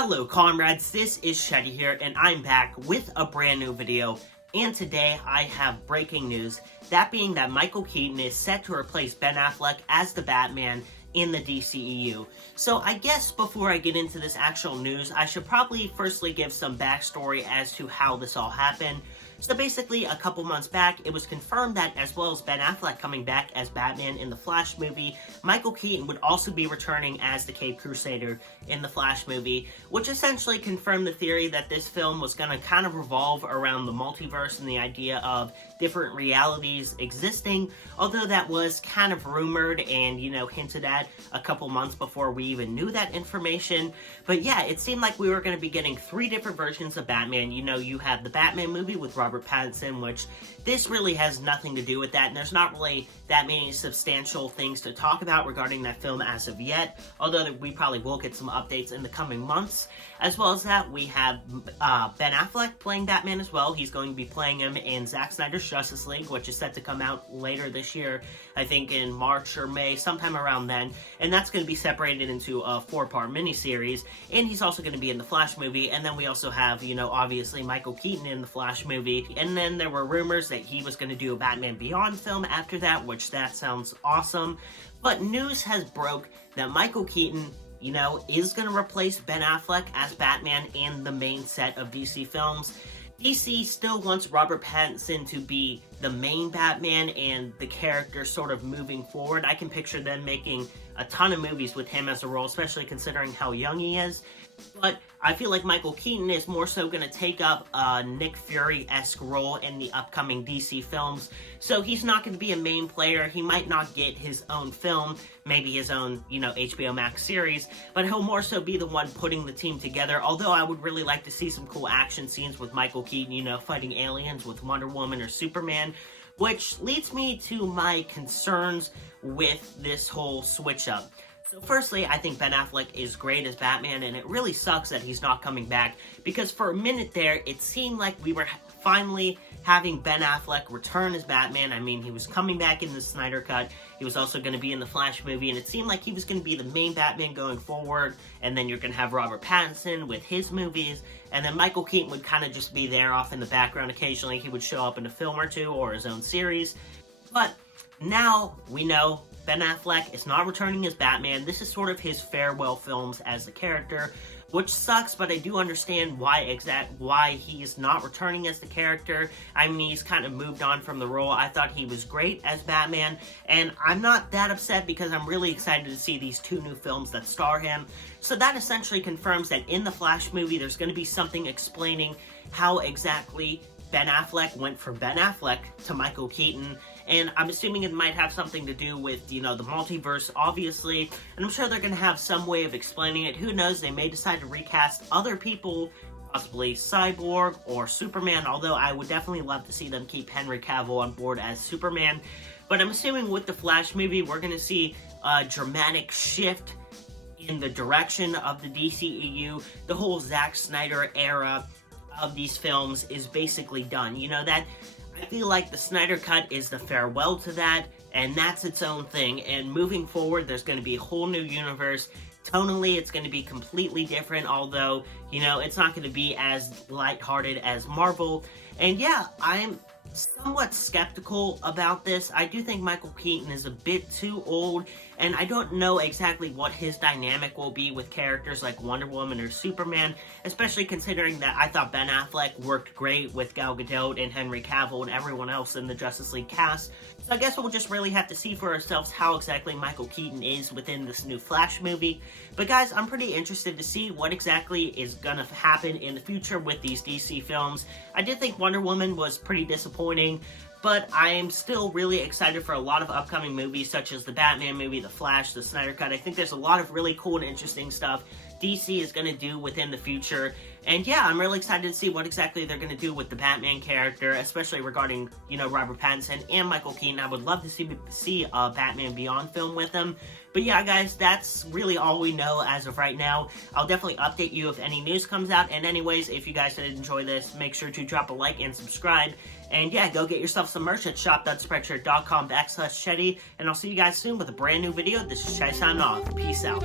Hello comrades, this is Shetty here and I'm back with a brand new video, and today I have breaking news, that being that Michael Keaton is set to replace Ben Affleck as the Batman in the DCEU. So I guess before I get into this actual news, I should probably firstly give some backstory as to how this all happened. So basically, a couple months back, it was confirmed that as well as Ben Affleck coming back as Batman in the Flash movie, Michael Keaton would also be returning as the Caped Crusader in the Flash movie, which essentially confirmed the theory that this film was going to kind of revolve around the multiverse and the idea of different realities existing, although that was kind of rumored and, hinted at a couple months before we even knew that information. But yeah, it seemed like we were going to be getting three different versions of Batman. You have the Batman movie with Robert Pattinson, which this really has nothing to do with that, and there's not really that many substantial things to talk about regarding that film as of yet, although we probably will get some updates in the coming months. As well as that, we have Ben Affleck playing Batman as well. He's going to be playing him in Zack Snyder's Justice League, which is set to come out later this year, I think in March or May, sometime around then, and that's going to be separated into a 4-part miniseries, and he's also going to be in the Flash movie. And then we also have, obviously Michael Keaton in the Flash movie, and then there were rumors that he was going to do a Batman Beyond film after that, which that sounds awesome. But news has broke that Michael Keaton, is going to replace Ben Affleck as Batman in the main set of DC films. DC still wants Robert Pattinson to be the main Batman and the character sort of moving forward. I can picture them making a ton of movies with him as a role, especially considering how young he is. But I feel like Michael Keaton is more so going to take up a Nick Fury-esque role in the upcoming DC films. So he's not going to be a main player. He might not get his own film, maybe his own, HBO Max series, but he'll more so be the one putting the team together. Although I would really like to see some cool action scenes with Michael Keaton, fighting aliens with Wonder Woman or Superman. Which leads me to my concerns with this whole switch-up. So firstly, I think Ben Affleck is great as Batman, and it really sucks that he's not coming back, because for a minute there, it seemed like we were finally having Ben Affleck return as Batman. I mean, he was coming back in the Snyder Cut, he was also going to be in the Flash movie, and it seemed like he was going to be the main Batman going forward, and then you're going to have Robert Pattinson with his movies, and then Michael Keaton would kind of just be there off in the background. Occasionally he would show up in a film or two, or his own series. But now we know Ben Affleck is not returning as Batman. This is sort of his farewell films as the character, which sucks, but I do understand why he is not returning as the character. I mean, he's kind of moved on from the role. I thought he was great as Batman, and I'm not that upset because I'm really excited to see these two new films that star him. So that essentially confirms that in the Flash movie, there's going to be something explaining how exactly Ben Affleck went from Ben Affleck to Michael Keaton, and I'm assuming it might have something to do with, the multiverse, obviously, and I'm sure they're going to have some way of explaining it. Who knows, they may decide to recast other people, possibly Cyborg or Superman, although I would definitely love to see them keep Henry Cavill on board as Superman. But I'm assuming with the Flash movie, we're going to see a dramatic shift in the direction of the DCEU. The whole Zack Snyder era of these films is basically done. That I feel like the Snyder Cut is the farewell to that, and that's its own thing. And moving forward, there's going to be a whole new universe. Tonally, it's going to be completely different, although, it's not going to be as lighthearted as Marvel. And yeah, I'm somewhat skeptical about this. I do think Michael Keaton is a bit too old, and I don't know exactly what his dynamic will be with characters like Wonder Woman or Superman, especially considering that I thought Ben Affleck worked great with Gal Gadot and Henry Cavill and everyone else in the Justice League cast. So I guess we'll just really have to see for ourselves how exactly Michael Keaton is within this new Flash movie. But guys, I'm pretty interested to see what exactly is gonna happen in the future with these DC films. I did think Wonder Woman was pretty disappointing, but I'm still really excited for a lot of upcoming movies, such as the Batman movie, the Flash, the Snyder Cut. I think there's a lot of really cool and interesting stuff DC is going to do within the future. And yeah, I'm really excited to see what exactly they're going to do with the Batman character, especially regarding, Robert Pattinson and Michael Keaton. I would love to see a Batman Beyond film with them. But yeah, guys, that's really all we know as of right now. I'll definitely update you if any news comes out. And anyways, if you guys did enjoy this, make sure to drop a like and subscribe. And yeah, go get yourself some merch at shop.spreadshirt.com/Shetty. And I'll see you guys soon with a brand new video. This is Shetty signing off. Peace out.